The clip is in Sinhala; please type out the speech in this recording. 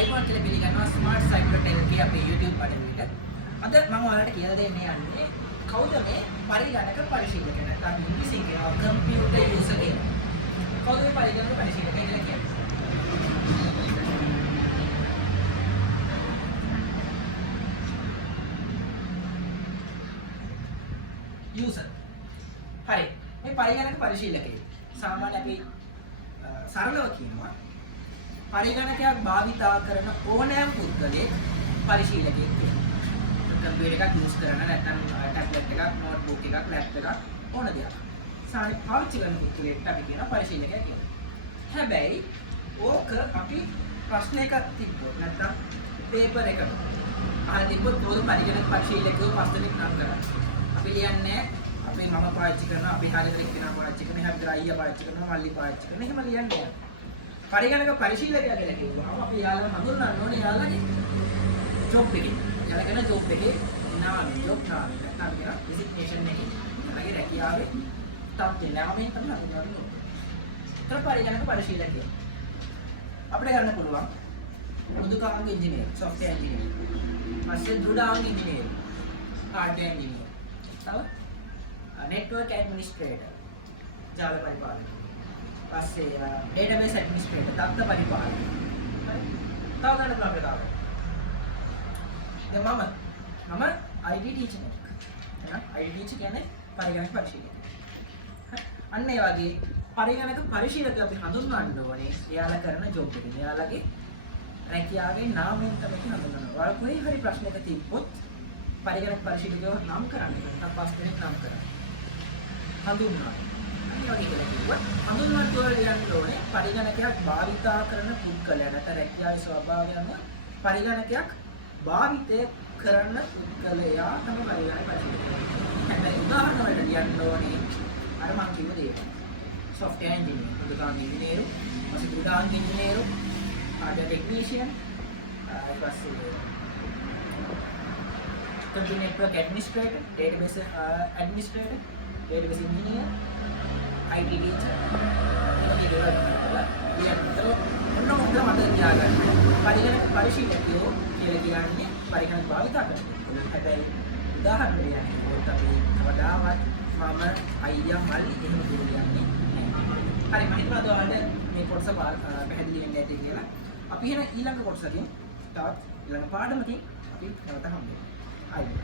අයිබෝන් කියලා පිළිගන්නවා ස්මාර්ට් සයිබර් ටෙල්ගේ අපේ YouTube පඩවියට. අද මම ඔයාලට කියලා දෙන්න යන්නේ කවුද මේ පරිගණක පරිශීලකයා නැත්නම් ඉංග්‍රීසියෙන් කියනවා කම්පියුටර් යූසර් කියලා. කවුද මේ පරිගණක පරිශීලකයා කියලා කියන්නේ? යූසර්. හරි. මේ පරිගණක පරිශීලකයා සාමාන්‍ය අපි සරලව කියනවා පරිගණකයක් භාවිතා කරන ඕනෑම පුද්ගලයෙක් පරිශීලකයෙක් වෙනවා. කම්පියුටර් එකක් යූස් කරන නැත්නම් ටැබ්ලට් එකක්, නෝට්බුක් එකක්, ලැප්ටොප් එකක් ඕන දෙයක්. සාමාන්‍ය පාවිච්චි කරන පුද්ගලයෙක්ට අපි කියනවා පරිශීලකයා කියලා. හැබැයි ඕක අපි ප්‍රශ්නයක තිබ්බොත් නැත්නම් පේපර් එකක අහලා තිබ්බොත් පොදු පරිගණක පරිශීලකයෝ පස් දෙනෙක් නම් කරන්නේ. අපි ලියන්නේ අපි මම පාවිච්චි කරනවා, අපි හරියට එක්කෙනා පාවිච්චි කරනවා, හැබැයි අයියා පාවිච්චි කරනවා, මල්ලි පාවිච්චි කරනවා. එහෙම ලියන්නේ. පරිගණක පරිශීලකයා කියලා කිව්වහම අපි යාළුවා හඳුන්වන්න ඕනේ යාළුවාගේ ජොබ් එකේ. යාළුවා කරන ජොබ් එකේ නාමය, ජොබ් නාමය නැත්නම් කියන ඩිසිග්නේෂන් එකේ. යාළුවාගේ රැකියාවේ තත්ත්වය නාමයෙන් තමයි හඳුන්වන්නේ. ඒතර පරිගණක පරිශීලකයා. අපිට ගන්න පුළුවන් මෘදුකාංග ඉංජිනේර, සොෆ්ට්වෙයාර් ඉංජිනේර. පස්සේ දෘඩාංග ඉංජිනේර, හાર્ඩ්වෙයාර් ඉංජිනේර. තව network administrator, ජාල පරිපාලක. පස්සේ database administrator, දත්ත පරිපාලක. හරි. තව ගන්න පුළුවන් අපිට. දැන් මම IT teacher කෙනෙක්. එහෙනම් IT teacher කියන්නේ පරිගණක පරිශීලකයෙක්. හරි. අන්න ඒ වගේ පරිගණක පරිශීලකයෙක් අපි හඳුන්වන්න ඕනේ එයාලා කරන ජොබ් එක. එයාලගේ රැකියාවේ නාමයෙන් තමයි හඳුන්වනවා. ඔයාලා කොහේ හරි ප්‍රශ්නයක තිබ්බොත් පරිගණක පරිශීලකයව නම් කරන්න. නැත්නම් පස් දෙනෙක් නම් කරන්න. හඳුන්වනවා. හඳුන්වන්න ඕනේ පරිගණකයක් භාවිතා කරන පුද්ගලයා නැත්නම් රැකියාවේ ස්වභාවය අනුව පරිගණකයක් භාවිතය කරන පුද්ගලයා තමයි පරිගණක පරිශීලකයා. හැබැයි උදාහරණ වලට කියන්න ඕනේ අර මම කිව්ව දේ. software engineer, computer engineer, computer engineer, hardware technician, computer network administrator, database administrator, database engineer, IT teacher, ini juga dia untuk mata tiagaan pariganak පරිශීලකයෝ කියලා කියන්නේ පරිගණක භාවිතා කරනවා. හැබැයි උදාහරණ දෙයක් අපි කවදාවත් මම අයියා මල්ලි එහෙම කියන්නේ නැහැ. හරි මම හිතනවා ඔයාලට මේ කොටස පැහැදිලි වෙන්න ඇති කියලා. අපි එහෙනම් ඊළඟ කොටසකින් තවත් ඊළඟ පාඩමකින් අපි නැවත හම්බෙමු. ආයි